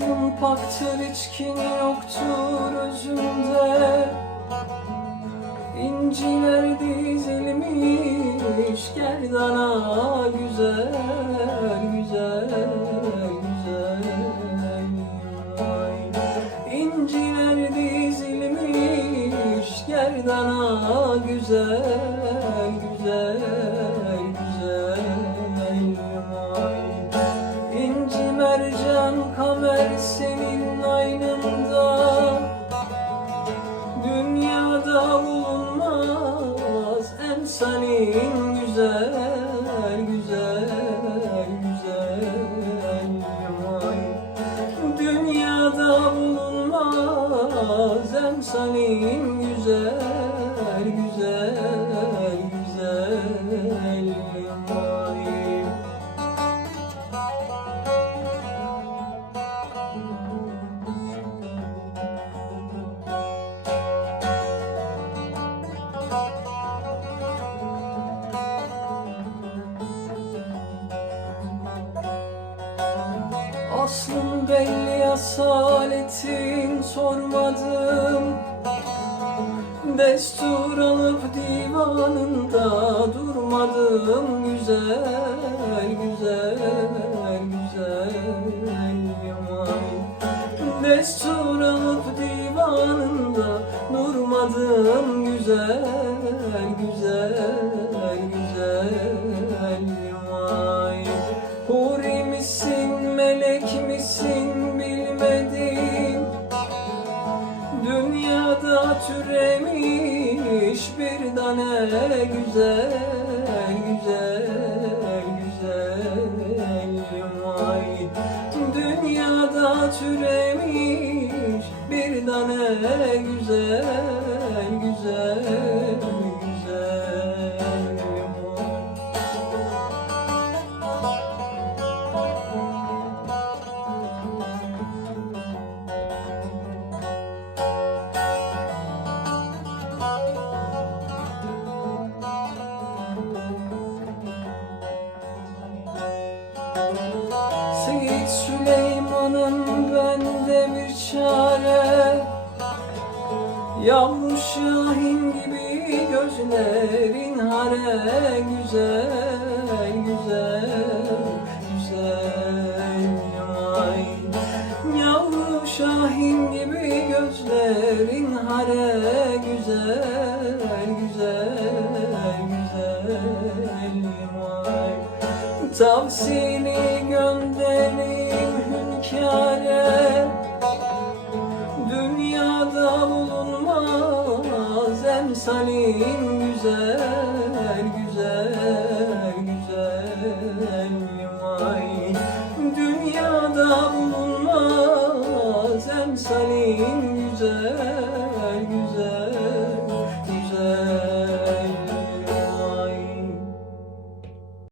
Aslın paktır içkin yoktur özünde İnciler dizilmiş gerdana güzel güzel güzel. İnciler dizilmiş gerdana güzel bulunmaz emsalin güzel güzel güzel Ay. Aslın belli asaletin sormadım. Destur alıp divanında durmadım. Güzel, güzel, güzel yaman. Destur alıp divanında durmadım. Güzel, güzel türemiş bir tane güzel, güzel, güzel Ay. Dünyada türemiş bir tane güzel, güzel Seyit Süleyman'ın bende bir çare. Yavru Şahin gibi gözlerin hare. Güzel, güzel, güzel ay Yavru Şahin gibi gözlerin hare. Güzel, Tavsili gönderin hünkâre. Dünyada bulunmaz emsalin